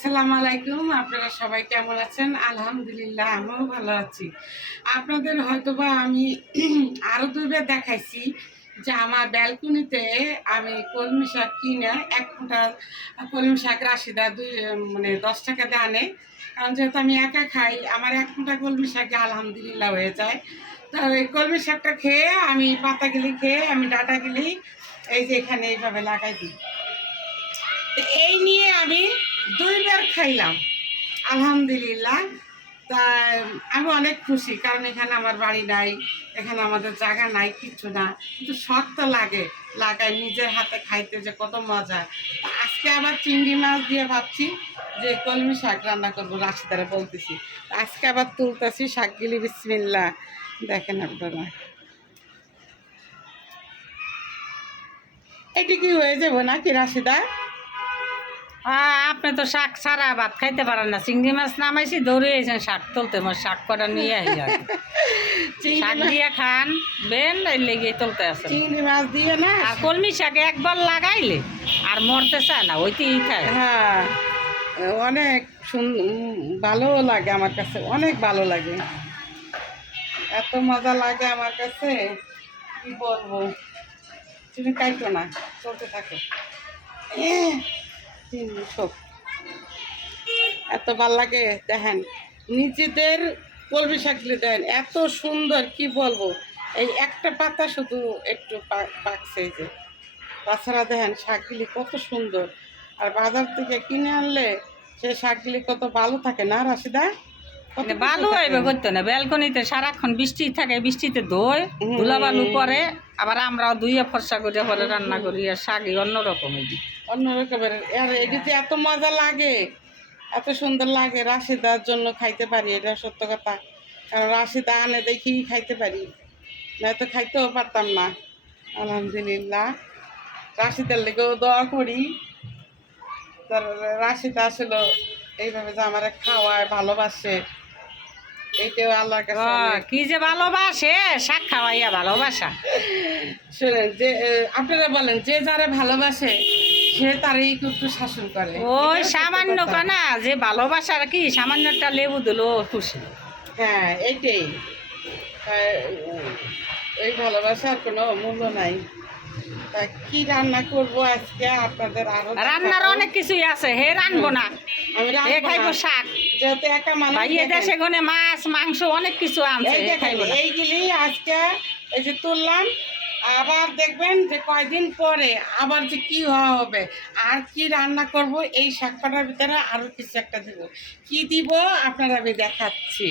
আসসালামু আলাইকুম। আপনারা সবাই কেমন আছেন? আলহামদুলিল্লাহ, আমিও ভালো আছি। আপনাদের হয়তোবা আমি আরও দুইবার দেখাইছি যে আমার ব্যালকনিতে আমি কলমি শাক কিনে 1 মুঠা কলমি শাক রাশিদা 10 টাকা দিয়ে আনে। কারণ যেহেতু আমি একা খাই, আমার 1 মুঠা কলমি শাকে আলহামদুলিল্লাহ হয়ে যায়। তো এই কলমি শাকটা খেয়ে আমি পাতাগুলি খেয়ে আমি ডাঁটাগুলি এই যে এখানে এইভাবে লাগাই দিই। তো এই নিয়ে আমি 2বার খাইলাম আলহামদুলিল্লাহ। তা আমি অনেক খুশি, কারণ এখানে আমার বাড়ি নাই, এখানে আমাদের জায়গা নাই, কিচ্ছু না, কিন্তু শখ তো লাগাই নিজের হাতে খাইতে যে কত মজা। আজকে আবার চিংড়ি মাছ দিয়ে ভাবছি যে কলমি শাক রান্না করবো, রাশিদারে বলতেছি। আজকে আবার তুলতেছি শাকগুলি, বিসমিল্লাহ। দেখেন আপনারা, এটি কি হয়ে যাবো নাকি রাশিদা? আপনি তো শাক ছাড়া ভাত খাইতে পারেন না। চিংড়ি মাছ নামাইছি, দৌড়ে এসেছেন শাক তুলতে। শাক কটা নিয়ে আই যায়, শাক দিয়ে খান বেন লেগে তুলতে আছে। চিংড়ি মাছ দিয়ে না, আর কলমি শাক একবার লাগাইলে আর মরতে চায় না, ওইতেই খায়। হ্যাঁ, অনেক ভালো লাগে আমার কাছে, অনেক ভালো লাগে, এত মজা লাগে আমার কাছে, কি বলবো। তুমি কাইতো না, চলতে থাকো। এত ভাল লাগে। দেখেন নিজেদের কলমি শাকগুলি, দেখেন এত সুন্দর, কি বলবো। এই একটা পাতা শুধু একটু পাকছে, এই যে। তাছাড়া দেখেন শাকগুলি কত সুন্দর, আর বাজার থেকে কিনে আনলে সেই শাকগুলি কত ভালো থাকে না রাশিদা? ভালো হইবে করতে না, ব্যালকনিতে সারাক্ষণ বৃষ্টি থাকে, বৃষ্টিতে ধোয়, ধুলাবালু করে, আবার আমরাও ধুইয়া ফর্সা করে পরে রান্না করি। আর শাকই অন্যরকম, অন্যরকমের। আর এটিতে এত মজা লাগে, এত সুন্দর লাগে, রাশিদার জন্য খাইতে পারি, এটা সত্য কথা। কারণ রাশিদা আনে দেখি খাইতে পারি, নয়তো খাইতেও পারতাম না। আলহামদুলিল্লাহ, রাশিদার লেগেও দোয়া করি। তার রাশিদা আসলে এইভাবে যে আমার খাওয়ায়, ভালোবাসে, এইটাও আল্লাহর কাছে কি যে ভালোবাসে, শাক খাওয়াইয়া ভালোবাসা। শুনেন, যে আপনারা বলেন যে যারা ভালোবাসে সে তারই একটু শাসন করে। ওই সামান্য কানা যে ভালোবাসার কি, সামান্য একটা লেবু দিল খুশি। হ্যাঁ, এইটাই। এই ভালোবাসার কোনো মূল্য নাই। তা কি রান্না করব আজকে আপনাদের আরো রান্নার অনেক কিছুই আছে, হে রানবো না, আমি খাইবো শাক। যেহেতু একা মানুষ, ভাইয়ে দেশে গনে মাছ মাংস অনেক কিছু আনছে, খাইবো না। এইগুলি আজকে এই যে তুললাম, আবার দেখবেন যে কয়দিন পরে আবার যে কি হবে, আর কি রান্না করব। এই শাক পাতার ভিতরে আরো কিছু একটা দিব, কি দিব আপনারা আমি দেখাচ্ছি।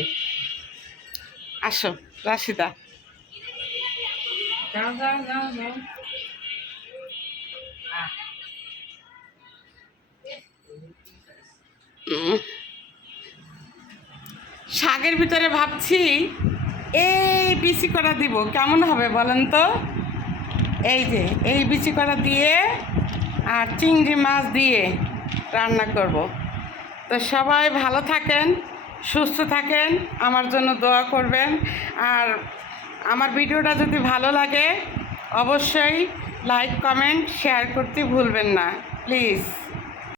আসো রাশিদা, যাও। শাকের ভিতরে ভাবছি এই বিচি করা দিব, কেমন হবে বলেন তো? এই যে এই বিচি করা দিয়ে আর চিংড়ি মাছ দিয়ে রান্না করব। তো সবাই ভালো থাকেন, সুস্থ থাকেন, আমার জন্য দোয়া করবেন। আর আমার ভিডিওটা যদি ভালো লাগে অবশ্যই লাইক, কমেন্ট, শেয়ার করতে ভুলবেন না, প্লিজ।